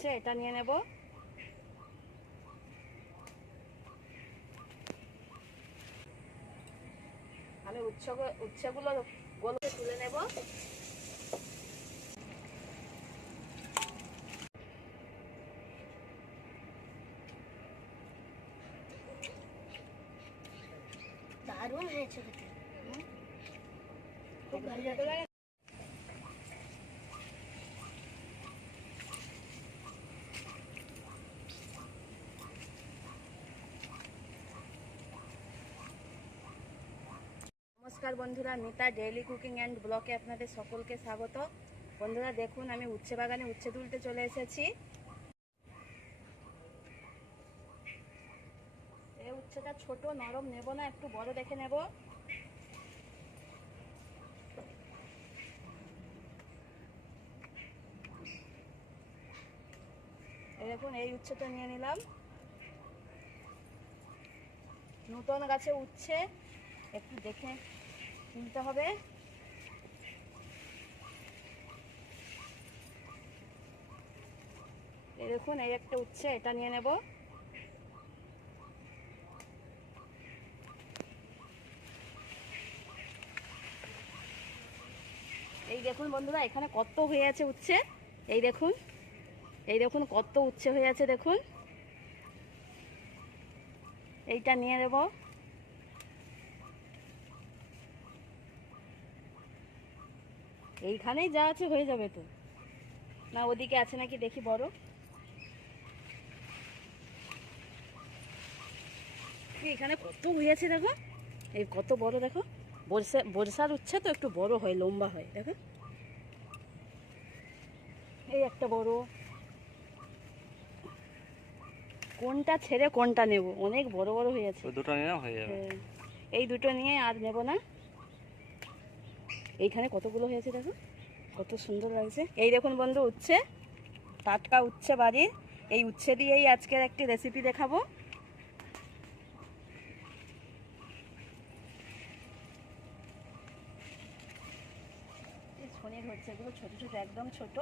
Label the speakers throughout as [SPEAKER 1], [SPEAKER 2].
[SPEAKER 1] উচ্ছে এটা নিয়ে নেব। আমি উচ্ছ উচ্ছেগুলো গোল করে তুলে নেব।
[SPEAKER 2] দারুণ হয়েছে খুব ভালো
[SPEAKER 1] নমস্কার বন্ধুরা মিতা ডেইলি কুকিং অ্যান্ড ব্লকে আপনাদের সকলকে স্বাগত। বন্ধুরা, দেখুন, আমি উচ্ছে বাগানে উচ্ছে তুলতে চলে এসেছি। এই উচ্ছেটা ছোট, নরম, নেব না, একটু বড় দেখে নেব। দেখুন, এই উচ্ছেটা নিয়ে নিলাম। নতুন গাছে উচ্ছে, একটু দেখে তুলতে হবে। এই দেখুন, এই একটা উচ্ছে, এটা নিয়ে নেব। এই দেখুন বন্ধুরা, এখানে কত হয়ে আছে উচ্ছে। এই দেখুন এই দেখুন কত উচ্ছে হয়ে আছে, দেখুন। এইটা নিয়ে নেব। এইখানেই যা আছে হয়ে যাবে তো। না ওদিকে আছে নাকি দেখি বড়। এখানে কত হয়েছে দেখো? এই কত বড় দেখো? বর্ষা বর্ষার উচ্ছে তো একটু বড় হয় লম্বা হয় দেখো। এই একটা বড়। কোনটা ছেড়ে কোনটা নেব? অনেক বড় বড় হয়েছে
[SPEAKER 3] ওই দুটো নিয়ে হয়ে যাবে।
[SPEAKER 1] হ্যাঁ। এই দুটো নিয়ে আর নেব না। এইখানে কতগুলো হয়েছে দেখো? কত সুন্দর লাগছে। এই দেখুন বন্ধু, উচ্ছে। টাটকা উচ্ছে বাড়ির। এই উচ্ছে দিয়েই আজকের একটি রেসিপি দেখাবো। হচ্ছে, এগুলো ছোট ছোট, একদম ছোট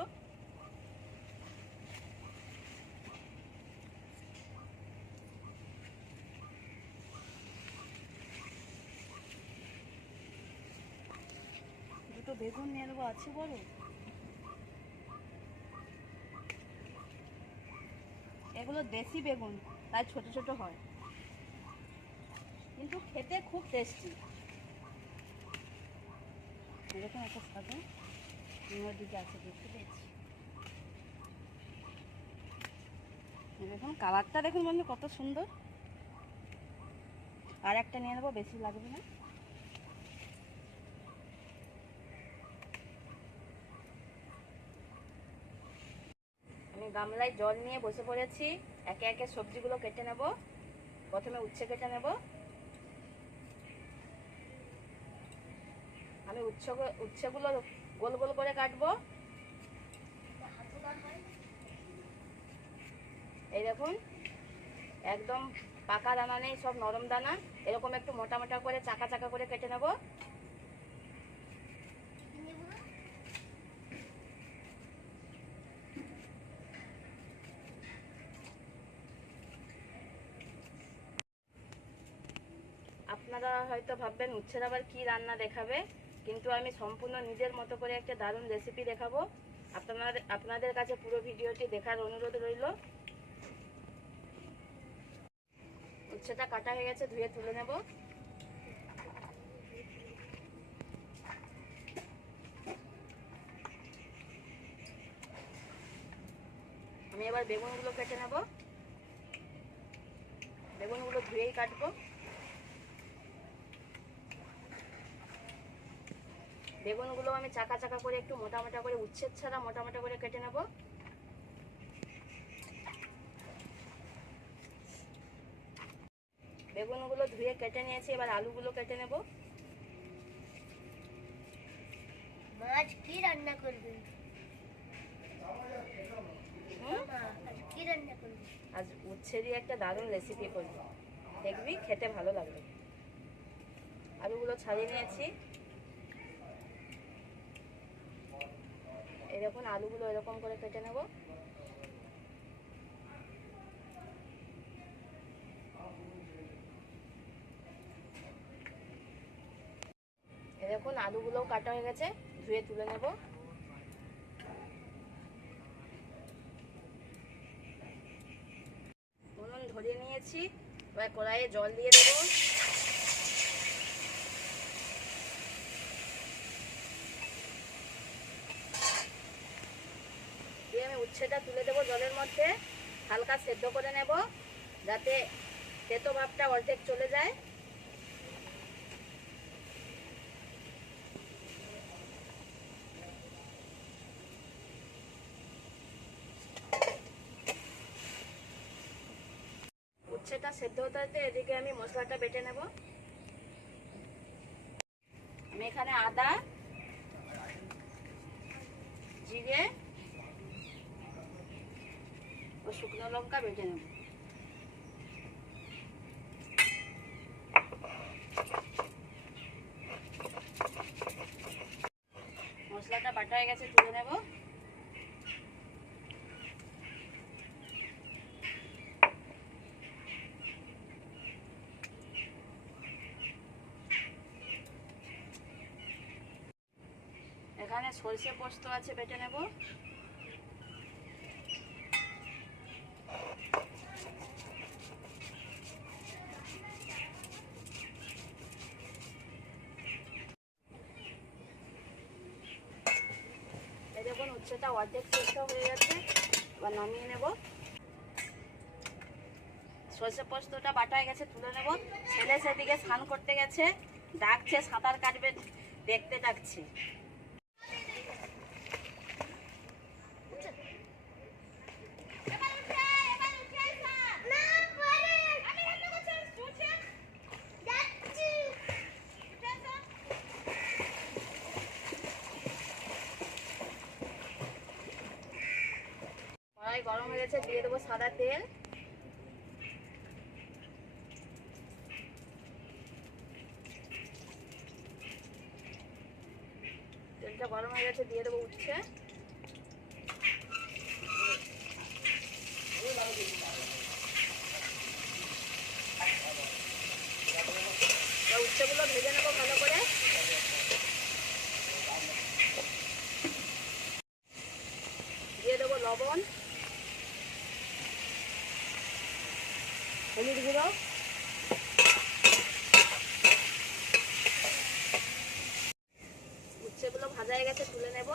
[SPEAKER 1] দুটো বেগুন নিয়ে নেব, আছে বড় এগুলো দেশি বেগুন, তাই ছোট ছোট হয়। কিন্তু খেতে খুব টেস্টি এরকম একটা অন্য দিকে আছে, দেখতে পেয়েছি। দেখুন কালারটা দেখুন বন্ধু, কত সুন্দর। আর একটা নিয়ে নেব, বেশি লাগবে না। গামলায় জল নিয়ে বসে পড়েছি। একে একে সবজিগুলো কেটে নেব। প্রথমে উচ্ছে কেটে নেব। আমি উচ্ছে উচ্ছেগুলো গোল গোল করে কাটবো। এই দেখুন, একদম পাকা দানা নেই, সব নরম দানা। এরকম একটু মোটা মোটা করে, চাকা চাকা করে কেটে নেব। আপনারা হয়তো ভাববেন উচ্ছের আবার কি রান্না দেখাবে? কিন্তু আমি সম্পূর্ণ নিজের মতো করে একটা দারুণ রেসিপি দেখাবো। আপনার, আপনাদের কাছে পুরো ভিডিওটি দেখার অনুরোধ রইল। উচ্ছেটা কাটা হয়ে গেছে, ধুয়ে তুলে নেব। আমি এবার বেগুনগুলো কেটে নেব। বেগুনগুলো ধুয়েই কাটবো। বেগুনগুলো আমি চাকা চাকা করে একটু মোটা মোটা করে উচ্ছেদ ছাড়া মোটা মোটা করে কেটে নেব। বেগুনগুলো ধুয়ে কেটে নিয়েছি এবার আলুগুলো কেটে নেব।
[SPEAKER 2] মাছ কি রান্না করবে? আজ কি রান্না করবে?
[SPEAKER 1] আজ উচ্ছে দিয়ে একটা দারুণ রেসিপি করব। দেখবি খেতে ভালো লাগবে। আলুগুলো ছাড়িয়ে নিয়েছি। এরকম আলুগুলো এরকম করে কেটে নেব। এরকম দেখুন, আলুগুলোও কাটা হয়ে গেছে, ধুয়ে তুলে নেব। ধরিয়ে নিয়েছি, এবার কড়াইয়ে জল দিয়ে দেবো। উচ্ছেটা তুলে দেবো জলের মধ্যে, হালকা সেদ্ধ করে নেব, যাতে তেতো ভাবটা অর্ধেক চলে যায়। উচ্ছেটা সেদ্ধ হতে হতে এদিকে আমি মশলাটা বেটে নেব। আমি এখানে আদা, জিরে ও শুকনো লঙ্কা বেটে নেব। মশলাটা বাটা হয়ে গেছে, তুলে নেব। এখানে সরষে পোস্ত আছে, বেটে নেব এই দেখুন উচ্ছেটা অর্ধেক সেদ্ধ হয়ে গেছে। এবার নামিয়ে নেব। সর্ষে পোস্তটা বাটা গেছে, তুলে নেব। ছেলে সেদিকে স্নান করতে গেছে, ডাকছে, সাঁতার কাটবে, দেখতে ডাকছে। গরম হয়ে গেছে, দিয়ে দেবো সাদা তেল। তেলটা গরম হয়ে গেছে, দিয়ে দেবো এবার উচ্ছেগুলো ভেজে নেব ভালো করে। দেবো লবণ। হলুদ গুঁড়ো। গেছে তুলে নেব।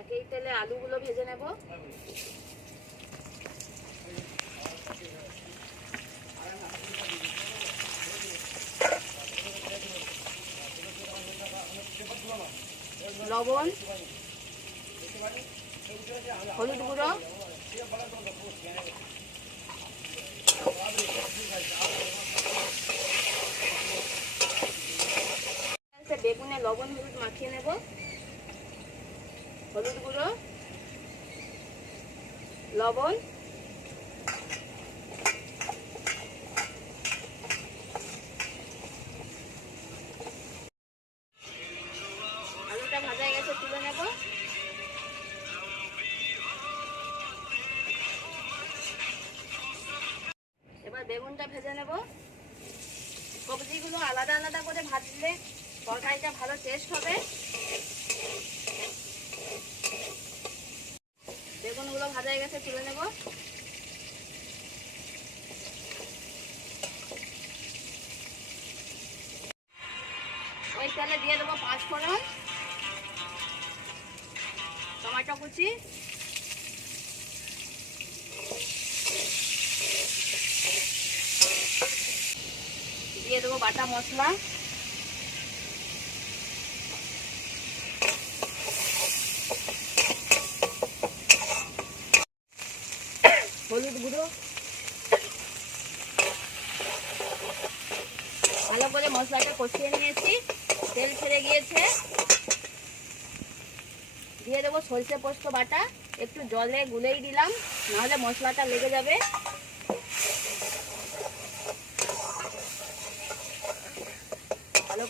[SPEAKER 1] একই তেলে আলুগুলো ভেজে নেব। লবণ হলুদ গুঁড়ো বেগুনে লবণ হলুদ মাখিয়ে নেব। হলুদ গুঁড়ো লবণ এবার বেগুনটা ভেজে নেব। সবজিগুলো আলাদা আলাদা করে ভাজলে তরকারিটা ভালো টেস্ট হবে। বেগুনগুলো ভাজা হয়ে গেছে, তুলে নেব। ওই তেলে দিয়ে দেবো পাঁচ ফোড়ন টমেটো কুচি। দেবো বাটা মশলা। হলুদ গুঁড়ো। ভালো করে মশলাটা কষিয়ে নিয়েছি। তেল ছেড়ে গিয়েছে। দিয়ে দেবো সরষে পোস্ত বাটা। একটু জলে গুলেই দিলাম, নাহলে মশলাটা লেগে যাবে।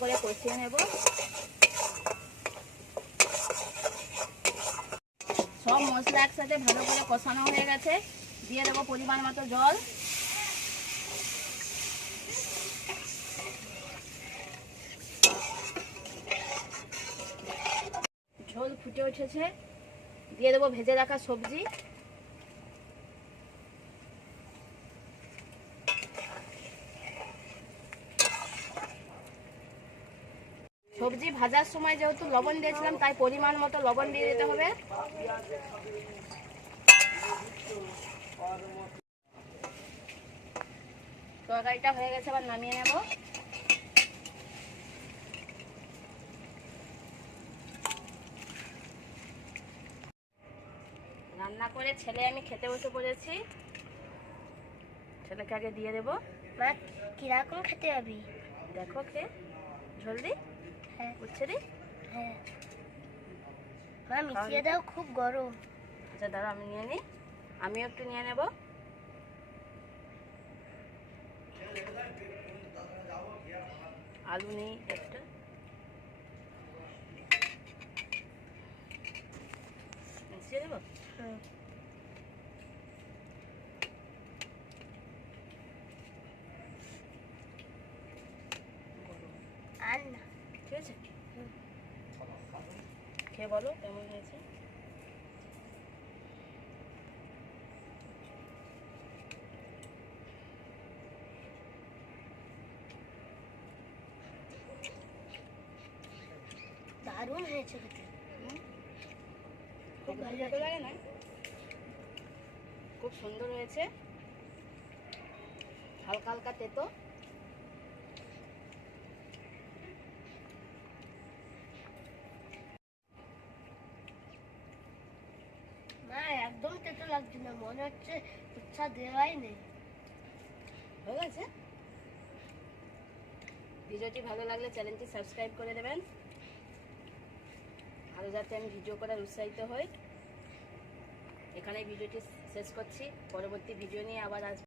[SPEAKER 1] করে কষিয়ে নেব। সব মশলা একসাথে ভালো করে কষানো হয়ে গেছে। দিয়ে দেবো পরিমাণ মতো জল। ঝোল ফুটে উঠেছে। দিয়ে দেবো ভেজে রাখা সবজি। সবজি ভাজার সময় যেহেতু লবণ দিয়েছিলাম তাই পরিমাণ মতো লবণ দিয়ে দিতে হবে। তরকারিটা হয়ে গেছে আবার নামিয়ে নেব। রান্না করে ছেলে আমি খেতে বসে পড়েছি। ছেলেকে আগে দিয়ে দেবো।
[SPEAKER 2] কীরকম খেতে হবে?
[SPEAKER 1] দেখো খেয়ে জলদি।
[SPEAKER 2] হ্যাঁ।
[SPEAKER 1] উঠছে
[SPEAKER 2] হ্যাঁ। মা মিশিয়ে দাও খুব গরম।
[SPEAKER 1] আচ্ছা দাঁড়া আমি নিয়ে নিই। আমিও একটু নিয়ে নেব। আলু নেই একটা। মিশিয়ে দেবো?
[SPEAKER 2] হুম। আর না
[SPEAKER 1] ঠিক আছে খেয়ে বলো কেমন হয়েছে?
[SPEAKER 2] দারুণ হয়েছে খুব ভালো
[SPEAKER 1] লাগে না? খুব সুন্দর হয়েছে। হালকা হালকা তেতো
[SPEAKER 2] মা একদম তেতো লাগছে না, মনে হচ্ছে উচ্ছা দেওয়াই নেই।
[SPEAKER 1] হয়ে গেছে? ভিডিওটি ভালো লাগলে চ্যানেলটি সাবস্ক্রাইব করে দেবেন। আরও যাতে আমি ভিডিও করার উৎসাহিত হই। এখানে ভিডিওটি শেষ করছি। পরবর্তী ভিডিও নিয়ে আবার আসব।